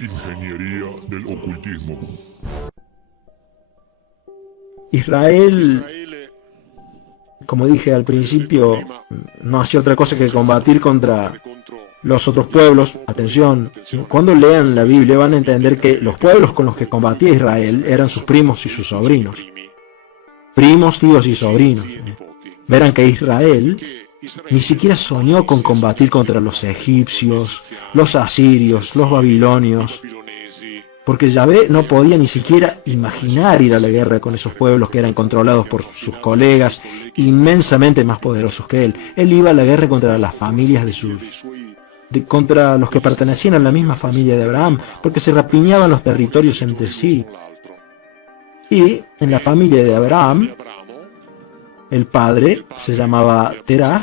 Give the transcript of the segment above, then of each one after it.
Ingeniería del ocultismo. Israel, como dije al principio, no hacía otra cosa que combatir contra los otros pueblos. Atención, cuando lean la Biblia van a entender que los pueblos con los que combatía Israel eran sus primos y sus sobrinos. Primos, tíos y sobrinos. Verán que Israel ni siquiera soñó con combatir contra los egipcios, los asirios, los babilonios, porque Yahvé no podía ni siquiera imaginar ir a la guerra con esos pueblos que eran controlados por sus colegas inmensamente más poderosos que él. Él iba a la guerra contra las familias contra los que pertenecían a la misma familia de Abraham, porque se rapiñaban los territorios entre sí. Y en la familia de Abraham, el padre se llamaba Terah,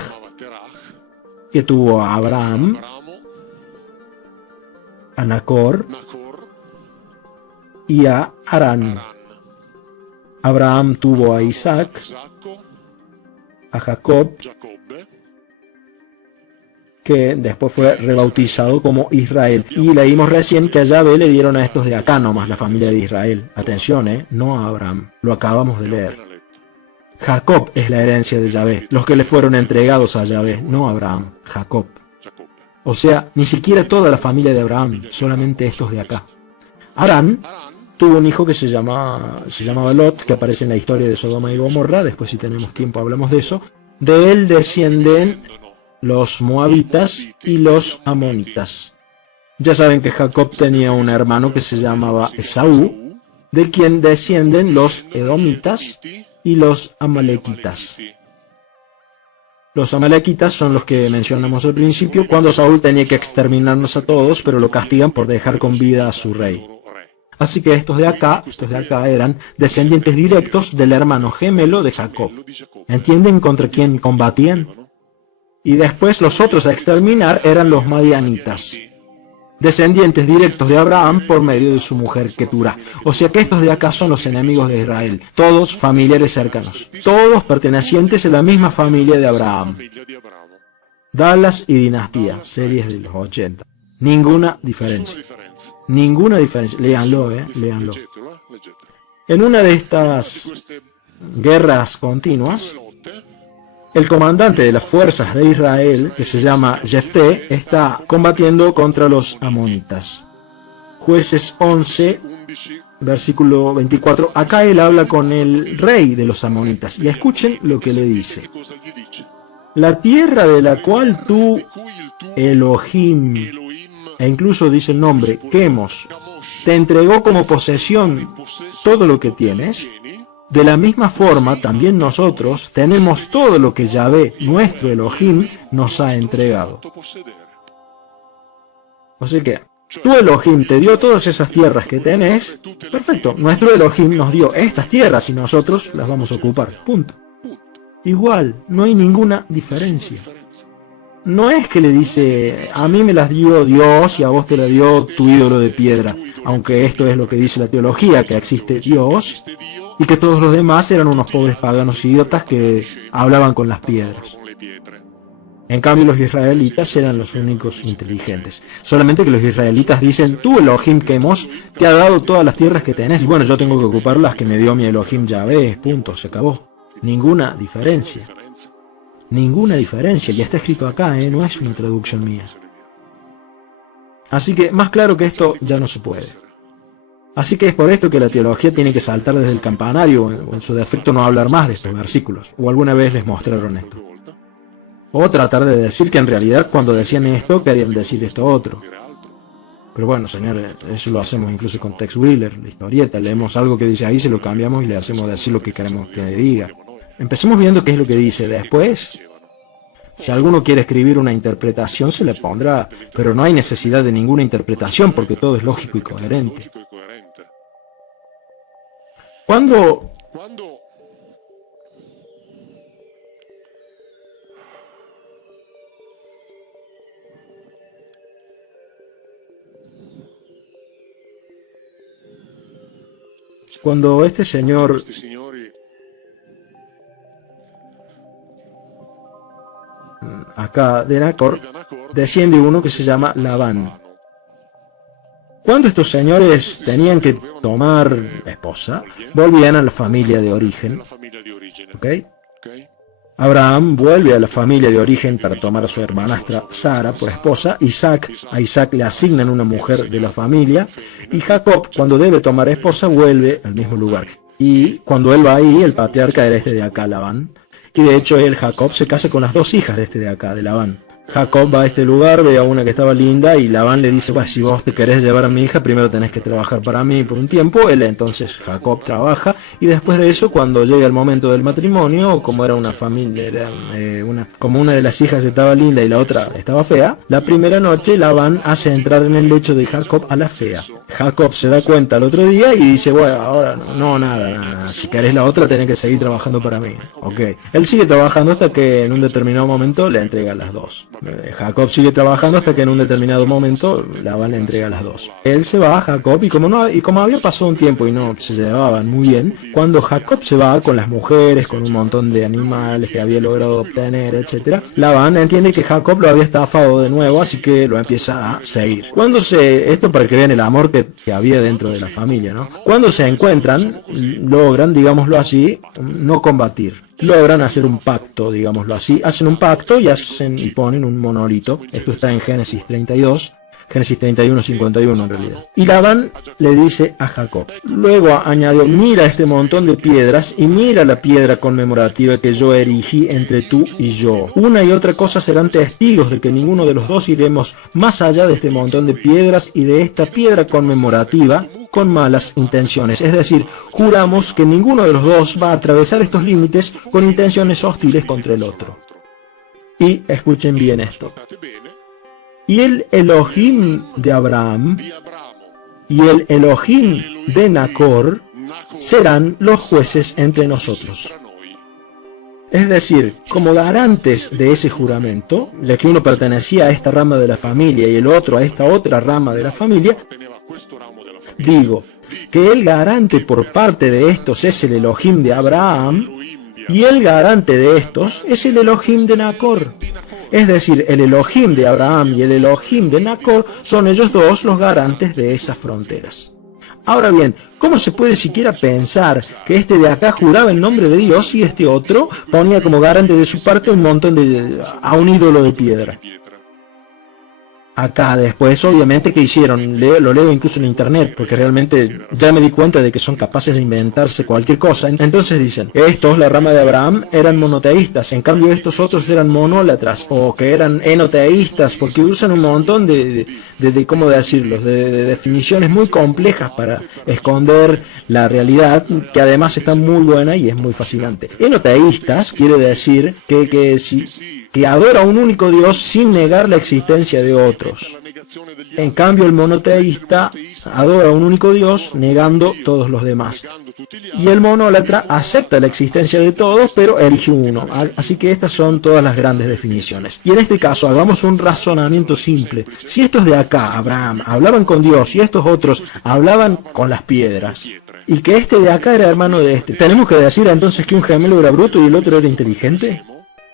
que tuvo a Abraham, a Nacor y a Harán. Abraham tuvo a Isaac, a Jacob, que después fue rebautizado como Israel. Y leímos recién que a Yahvé le dieron a estos de acá nomás, la familia de Israel. Atención, no a Abraham, lo acabamos de leer. Jacob es la herencia de Yahvé, los que le fueron entregados a Yahvé, no a Abraham, Jacob. O sea, ni siquiera toda la familia de Abraham, solamente estos de acá. Harán tuvo un hijo que se llamaba Lot, que aparece en la historia de Sodoma y Gomorra, después si tenemos tiempo hablamos de eso. De él descienden los moabitas y los amonitas. Ya saben que Jacob tenía un hermano que se llamaba Esaú, de quien descienden los edomitas y los amalequitas. Los amalequitas son los que mencionamos al principio, cuando Saúl tenía que exterminarnos a todos, pero lo castigan por dejar con vida a su rey. Así que estos de acá eran descendientes directos del hermano gemelo de Jacob. ¿Entienden contra quién combatían? Y después los otros a exterminar eran los madianitas, descendientes directos de Abraham por medio de su mujer Keturá. O sea que estos de acá son los enemigos de Israel, todos familiares cercanos, todos pertenecientes a la misma familia de Abraham. Dallas y Dinastía, series de los 80. Ninguna diferencia. Ninguna diferencia. Léanlo, léanlo. En una de estas guerras continuas, el comandante de las fuerzas de Israel, que se llama Jefté, está combatiendo contra los amonitas. Jueces 11, versículo 24. Acá él habla con el rey de los amonitas. Y escuchen lo que le dice. La tierra de la cual tú, Elohim, e incluso dice el nombre, Quemos, te entregó como posesión todo lo que tienes. De la misma forma, también nosotros tenemos todo lo que Yahvé, nuestro Elohim, nos ha entregado. O sea que, tu Elohim te dio todas esas tierras que tenés, perfecto, nuestro Elohim nos dio estas tierras y nosotros las vamos a ocupar, punto. Igual, no hay ninguna diferencia. No es que le dice, a mí me las dio Dios y a vos te la dio tu ídolo de piedra, aunque esto es lo que dice la teología, que existe Dios, y que todos los demás eran unos pobres paganos idiotas que hablaban con las piedras. En cambio los israelitas eran los únicos inteligentes. Solamente que los israelitas dicen, tú Elohim Quemos te ha dado todas las tierras que tenés, y bueno, yo tengo que ocupar las que me dio mi Elohim Yahvé, punto, se acabó. Ninguna diferencia. Ninguna diferencia, ya está escrito acá, no es una traducción mía. Así que más claro que esto ya no se puede. Así que es por esto que la teología tiene que saltar desde el campanario, o en su defecto no hablar más de estos versículos, o alguna vez les mostraron esto. O tratar de decir que en realidad cuando decían esto querían decir esto otro. Pero bueno, señores, eso lo hacemos incluso con Tex Wheeler, la historieta, leemos algo que dice ahí, se lo cambiamos y le hacemos decir lo que queremos que diga. Empecemos viendo qué es lo que dice. Después, si alguno quiere escribir una interpretación, se le pondrá, pero no hay necesidad de ninguna interpretación porque todo es lógico y coherente. Cuando este señor acá de Nacor, desciende uno que se llama Labán. Cuando estos señores tenían que tomar esposa, volvían a la familia de origen. ¿Ok? Abraham vuelve a la familia de origen para tomar a su hermanastra Sara por esposa. A Isaac le asignan una mujer de la familia. Y Jacob, cuando debe tomar esposa, vuelve al mismo lugar. Y cuando él va ahí, el patriarca era este de acá, Labán. Y de hecho, Jacob, se casa con las dos hijas de este de acá, de Labán. Jacob va a este lugar, ve a una que estaba linda y Labán le dice, bueno, si vos te querés llevar a mi hija, primero tenés que trabajar para mí por un tiempo. Entonces Jacob trabaja y después de eso, cuando llega el momento del matrimonio, como era una familia, como una de las hijas estaba linda y la otra estaba fea, la primera noche Labán hace entrar en el lecho de Jacob a la fea. Jacob se da cuenta al otro día y dice, bueno, ahora nada, si querés la otra tenés que seguir trabajando para mí. Ok, él sigue trabajando hasta que en un determinado momento le entrega las dos. Jacob sigue trabajando hasta que en un determinado momento Labán le entrega las dos. Él se va, Jacob, y como había pasado un tiempo y no se llevaban muy bien, cuando Jacob se va con las mujeres, con un montón de animales que había logrado obtener, etc., Labán entiende que Jacob lo había estafado de nuevo, así que lo empieza a seguir. Esto para que vean el amor que había dentro de la familia, ¿no? Cuando se encuentran, logran, digámoslo así, no combatir. Logran hacer un pacto, digámoslo así. Hacen un pacto y ponen un monolito. Esto está en Génesis 32. Génesis 31, 51 en realidad. Y Labán le dice a Jacob. Luego añadió, mira este montón de piedras y mira la piedra conmemorativa que yo erigí entre tú y yo. Una y otra cosa serán testigos de que ninguno de los dos iremos más allá de este montón de piedras y de esta piedra conmemorativa con malas intenciones. Es decir, juramos que ninguno de los dos va a atravesar estos límites con intenciones hostiles contra el otro. Y escuchen bien esto. Y el Elohim de Abraham y el Elohim de Nacor serán los jueces entre nosotros. Es decir, como garantes de ese juramento, ya que uno pertenecía a esta rama de la familia y el otro a esta otra rama de la familia, digo que el garante por parte de estos es el Elohim de Abraham y el garante de estos es el Elohim de Nacor. Es decir, el Elohim de Abraham y el Elohim de Nacor son ellos dos los garantes de esas fronteras. Ahora bien, ¿cómo se puede siquiera pensar que este de acá juraba en nombre de Dios y este otro ponía como garante de su parte a un ídolo de piedra? Acá después, obviamente, ¿qué hicieron? Lo leo incluso en internet, porque realmente ya me di cuenta de que son capaces de inventarse cualquier cosa. Entonces dicen, estos, la rama de Abraham, eran monoteístas, en cambio estos otros eran monólatras, o que eran enoteístas, porque usan un montón ¿cómo decirlo?, de definiciones muy complejas para esconder la realidad, que además está muy buena y es muy fascinante. Enoteístas quiere decir que adora a un único Dios sin negar la existencia de otros. En cambio, el monoteísta adora a un único Dios negando todos los demás. Y el monólatra acepta la existencia de todos, pero elige uno. Así que estas son todas las grandes definiciones. Y en este caso, hagamos un razonamiento simple. Si estos de acá, Abraham, hablaban con Dios y estos otros hablaban con las piedras, y que este de acá era hermano de este, ¿tenemos que decir entonces que un gemelo era bruto y el otro era inteligente?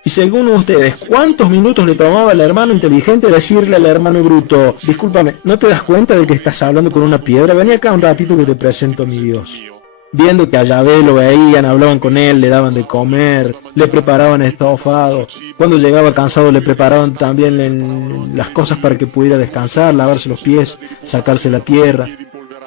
Y según ustedes, ¿cuántos minutos le tomaba al hermano inteligente decirle al hermano bruto, discúlpame, ¿no te das cuenta de que estás hablando con una piedra? Vení acá un ratito que te presento a mi Dios. Viendo que a Yahvé lo veían, hablaban con él, le daban de comer, le preparaban estofado. Cuando llegaba cansado le preparaban también las cosas para que pudiera descansar, lavarse los pies, sacarse la tierra.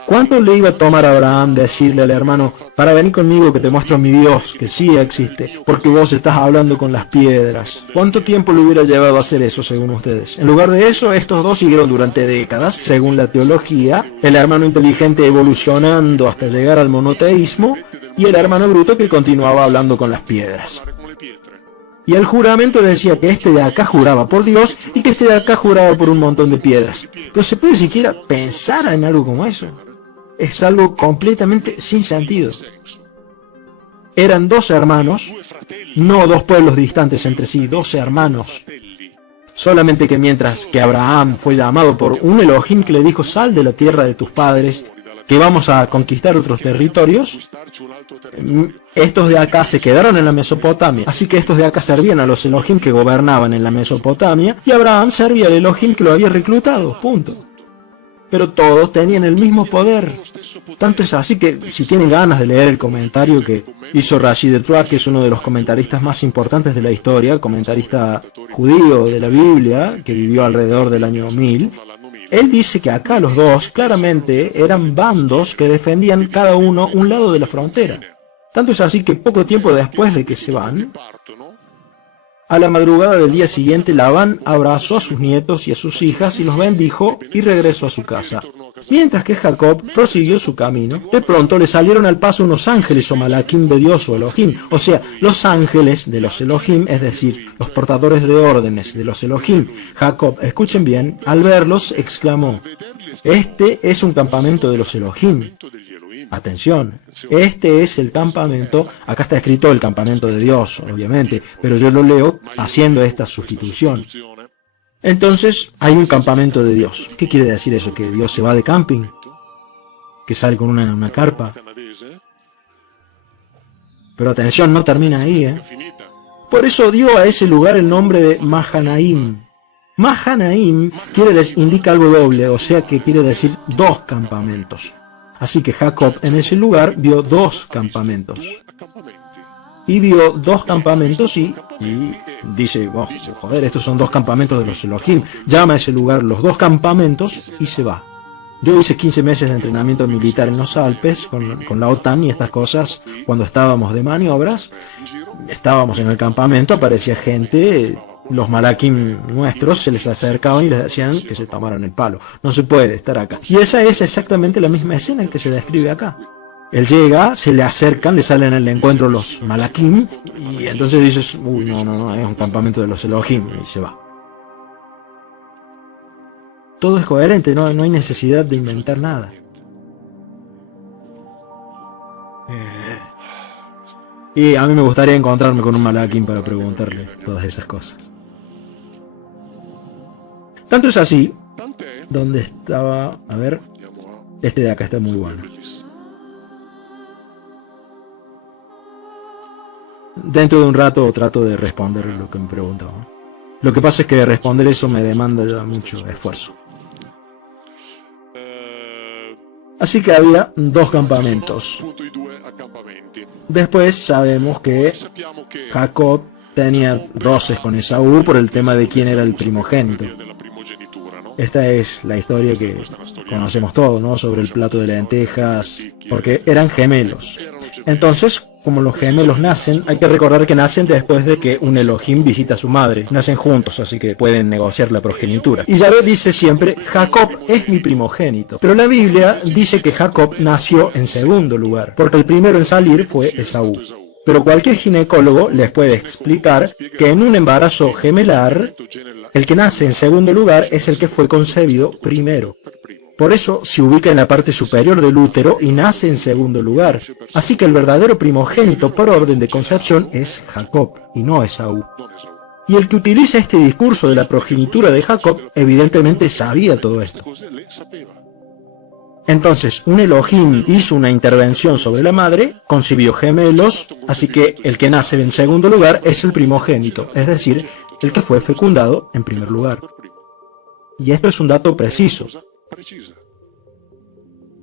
¿Cuánto le iba a tomar a Abraham decirle al hermano, para venir conmigo que te muestro a mi Dios, que sí existe, porque vos estás hablando con las piedras? ¿Cuánto tiempo le hubiera llevado a hacer eso, según ustedes? En lugar de eso, estos dos siguieron durante décadas, según la teología, el hermano inteligente evolucionando hasta llegar al monoteísmo, y el hermano bruto que continuaba hablando con las piedras. Y el juramento decía que este de acá juraba por Dios y que este de acá juraba por un montón de piedras. Pero ¿se puede siquiera pensar en algo como eso? Es algo completamente sin sentido. Eran dos hermanos, no dos pueblos distantes entre sí, dos hermanos. Solamente que mientras que Abraham fue llamado por un Elohim que le dijo, sal de la tierra de tus padres, que vamos a conquistar otros territorios, estos de acá se quedaron en la Mesopotamia. Así que estos de acá servían a los Elohim que gobernaban en la Mesopotamia, y Abraham servía al Elohim que lo había reclutado, punto. pero todos tenían el mismo poder. Tanto es así que si tienen ganas de leer el comentario que hizo Rashid Etwa, que es uno de los comentaristas más importantes de la historia, comentarista judío de la Biblia, que vivió alrededor del año 1000, él dice que acá los dos claramente eran bandos que defendían cada uno un lado de la frontera. Tanto es así que poco tiempo después de que se van, a la madrugada del día siguiente, Labán abrazó a sus nietos y a sus hijas y los bendijo y regresó a su casa. Mientras que Jacob prosiguió su camino, de pronto le salieron al paso unos ángeles o malaquim de Dios o Elohim, o sea, los ángeles de los Elohim, es decir, los portadores de órdenes de los Elohim. Jacob, escuchen bien, al verlos exclamó: "Este es un campamento de los Elohim". Atención, este es el campamento, acá está escrito el campamento de Dios, obviamente, pero yo lo leo haciendo esta sustitución. Entonces, hay un campamento de Dios. ¿Qué quiere decir eso? ¿Que Dios se va de camping? ¿Que sale con una carpa? Pero atención, no termina ahí, ¿eh? Por eso dio a ese lugar el nombre de Mahanaim. Mahanaim indica algo doble, o sea que quiere decir dos campamentos. Así que Jacob en ese lugar vio dos campamentos. Y vio dos campamentos y dice, oh, joder, estos son dos campamentos de los Elohim. Llama a ese lugar los dos campamentos y se va. Yo hice 15 meses de entrenamiento militar en los Alpes con la OTAN y estas cosas. Cuando estábamos de maniobras, estábamos en el campamento, aparecía gente, los malaquim nuestros se les acercaban y les decían que se tomaran el palo. No se puede estar acá. Y esa es exactamente la misma escena que se describe acá. Él llega, se le acercan, le salen al encuentro los malaquim y entonces dices, uy, no, es un campamento de los Elohim, y se va. Todo es coherente, no hay necesidad de inventar nada. Y a mí me gustaría encontrarme con un malaquim para preguntarle todas esas cosas. Tanto es así, donde estaba, a ver, este de acá está muy bueno. Dentro de un rato trato de responder lo que me preguntaban. Lo que pasa es que responder eso me demanda ya mucho esfuerzo. Así que había dos campamentos. Después sabemos que Jacob tenía roces con Esaú por el tema de quién era el primogénito. Esta es la historia que conocemos todos, ¿no? Sobre el plato de lentejas, porque eran gemelos. Entonces, como los gemelos nacen, hay que recordar que nacen después de que un Elohim visita a su madre. Nacen juntos, así que pueden negociar la progenitura. Y Yahvé dice siempre, Jacob es mi primogénito. Pero la Biblia dice que Jacob nació en segundo lugar, porque el primero en salir fue Esaú. Pero cualquier ginecólogo les puede explicar que en un embarazo gemelar, el que nace en segundo lugar es el que fue concebido primero. Por eso se ubica en la parte superior del útero y nace en segundo lugar. Así que el verdadero primogénito por orden de concepción es Jacob y no Esaú. Y el que utiliza este discurso de la progenitura de Jacob evidentemente sabía todo esto. Entonces, un Elohim hizo una intervención sobre la madre, concibió gemelos, así que el que nace en segundo lugar es el primogénito, es decir, el que fue fecundado en primer lugar. Y esto es un dato preciso.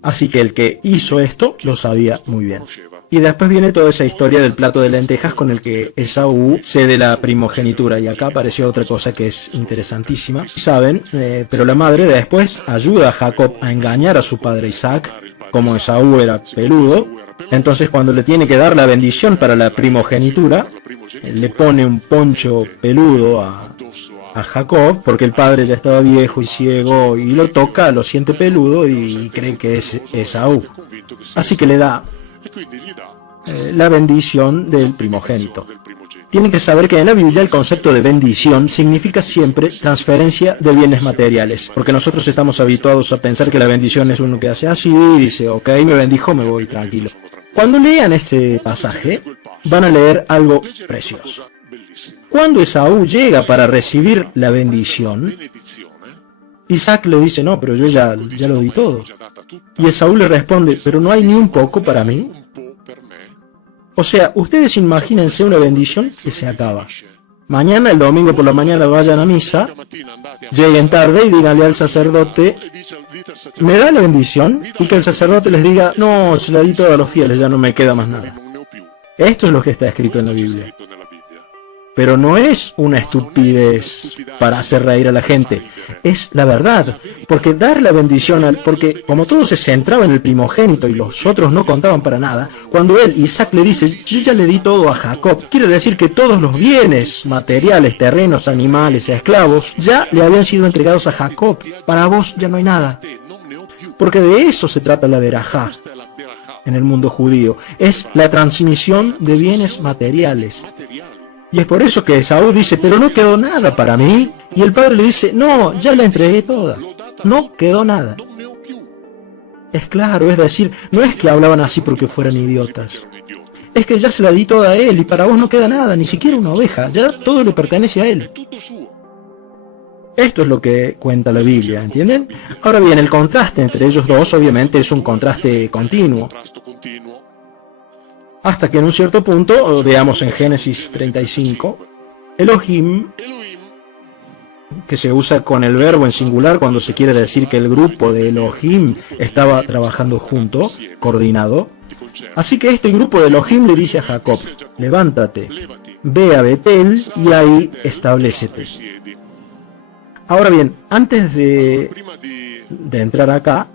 Así que el que hizo esto lo sabía muy bien. Y después viene toda esa historia del plato de lentejas con el que Esaú cede la primogenitura. Y acá apareció otra cosa que es interesantísima. Saben, pero la madre después ayuda a Jacob a engañar a su padre Isaac. Como Esaú era peludo, entonces cuando le tiene que dar la bendición para la primogenitura, le pone un poncho peludo a Jacob, porque el padre ya estaba viejo y ciego, y lo toca, lo siente peludo y cree que es Esaú. Así que le da la bendición del primogénito. Tienen que saber que en la Biblia el concepto de bendición significa siempre transferencia de bienes materiales, porque nosotros estamos habituados a pensar que la bendición es uno que hace así y dice, ok, me bendijo, me voy tranquilo. Cuando lean este pasaje, van a leer algo precioso. Cuando Esaú llega para recibir la bendición, Isaac le dice, no, pero yo ya lo di todo. Y Esaú le responde, pero no hay ni un poco para mí. O sea, ustedes imagínense una bendición que se acaba. Mañana, el domingo por la mañana, vayan a misa, lleguen tarde y díganle al sacerdote, ¿me da la bendición? Y que el sacerdote les diga, no, se la di toda a los fieles, ya no me queda más nada. Esto es lo que está escrito en la Biblia. Pero no es una estupidez para hacer reír a la gente, es la verdad, porque dar la bendición porque como todo se centraba en el primogénito y los otros no contaban para nada, cuando Isaac le dice, yo ya le di todo a Jacob, quiere decir que todos los bienes materiales, terrenos, animales, esclavos, ya le habían sido entregados a Jacob, para vos ya no hay nada, porque de eso se trata la verajá en el mundo judío, es la transmisión de bienes materiales. Y es por eso que Esaú dice, pero no quedó nada para mí. Y el padre le dice, no, ya la entregué toda. No quedó nada. Es claro, es decir, no es que hablaban así porque fueran idiotas. Es que ya se la di toda a él y para vos no queda nada, ni siquiera una oveja. Ya todo le pertenece a él. Esto es lo que cuenta la Biblia, ¿entienden? Ahora bien, el contraste entre ellos dos obviamente es un contraste continuo. Hasta que en un cierto punto, veamos en Génesis 35, Elohim, que se usa con el verbo en singular cuando se quiere decir que el grupo de Elohim estaba trabajando junto, coordinado. Así que este grupo de Elohim le dice a Jacob, levántate, ve a Betel y ahí establécete. Ahora bien, antes de entrar acá,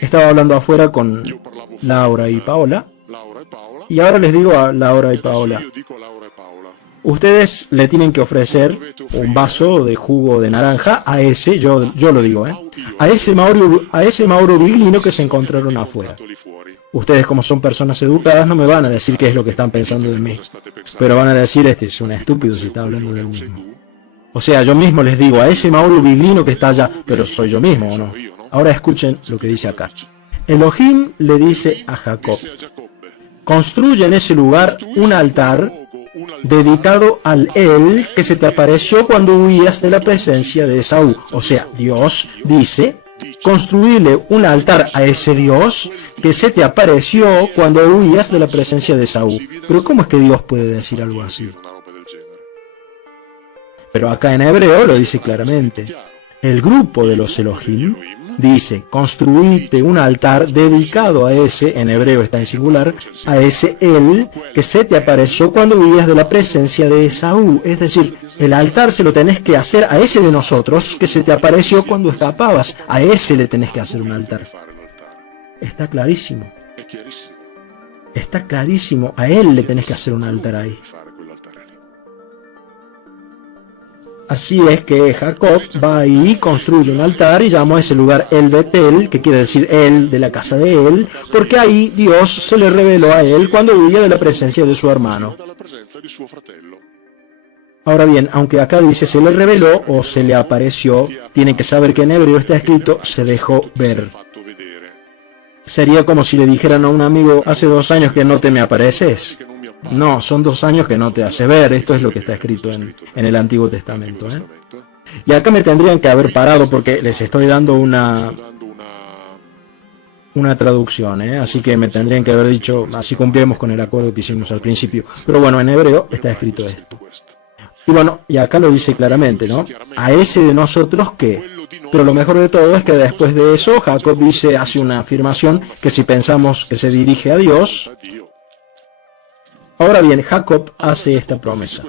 estaba hablando afuera con Laura y Paola. Y ahora les digo a Laura y Paola, ustedes le tienen que ofrecer un vaso de jugo de naranja a ese, yo lo digo, a ese Mauro Biglino que se encontraron afuera. Ustedes, como son personas educadas, no me van a decir qué es lo que están pensando de mí, pero van a decir, este es un estúpido si está hablando de él mismo. O sea, yo mismo les digo, a ese Mauro Biglino que está allá, pero soy yo mismo, ¿o no? Ahora escuchen lo que dice acá. Elohim le dice a Jacob, construye en ese lugar un altar dedicado al él que se te apareció cuando huías de la presencia de Esaú. O sea, Dios dice, construirle un altar a ese Dios que se te apareció cuando huías de la presencia de Esaú. Pero ¿cómo es que Dios puede decir algo así? Pero acá en hebreo lo dice claramente. El grupo de los Elohim dice, construite un altar dedicado a ese, en hebreo está en singular, a ese él que se te apareció cuando huías de la presencia de Esaú. Es decir, el altar se lo tenés que hacer a ese de nosotros que se te apareció cuando escapabas. A ese le tenés que hacer un altar. Está clarísimo. Está clarísimo. A él le tenés que hacer un altar ahí. Así es que Jacob va ahí, construye un altar y llamó a ese lugar El Betel, que quiere decir él, de la casa de él, porque ahí Dios se le reveló a él cuando huía de la presencia de su hermano. Ahora bien, aunque acá dice se le reveló o se le apareció, tienen que saber que en hebreo está escrito se dejó ver. Sería como si le dijeran a un amigo hace 2 años que no te me apareces. No, son 2 años que no te hace ver. Esto es lo que está escrito en el Antiguo Testamento. Y acá me tendrían que haber parado porque les estoy dando una traducción, así que me tendrían que haber dicho, así cumplimos con el acuerdo que hicimos al principio. Pero bueno, en hebreo está escrito esto. Y bueno, y acá lo dice claramente, ¿no? A ese de nosotros que. Pero lo mejor de todo es que después de eso, Jacob hace una afirmación que si pensamos que se dirige a Dios. Ahora bien, Jacob hace esta promesa.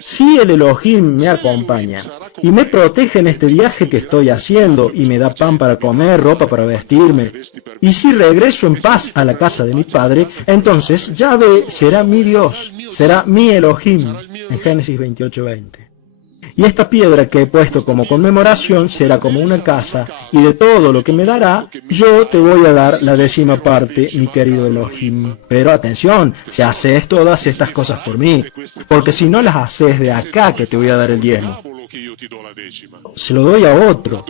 Si el Elohim me acompaña y me protege en este viaje que estoy haciendo y me da pan para comer, ropa para vestirme, y si regreso en paz a la casa de mi padre, entonces Yahvé será mi Dios, será mi Elohim, en Génesis 28:20. Y esta piedra que he puesto como conmemoración será como una casa, y de todo lo que me dará, yo te voy a dar la 10ª parte, mi querido Elohim. Pero atención, si haces todas estas cosas por mí, porque si no las haces de acá que te voy a dar el 10º, se lo doy a otro.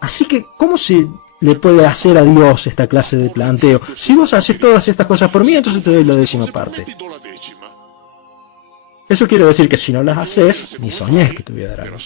Así que, ¿cómo se le puede hacer a Dios esta clase de planteo? Si vos haces todas estas cosas por mí, entonces te doy la 10ª parte. Eso quiere decir que si no las haces, ni soñés que te voy a dar algo.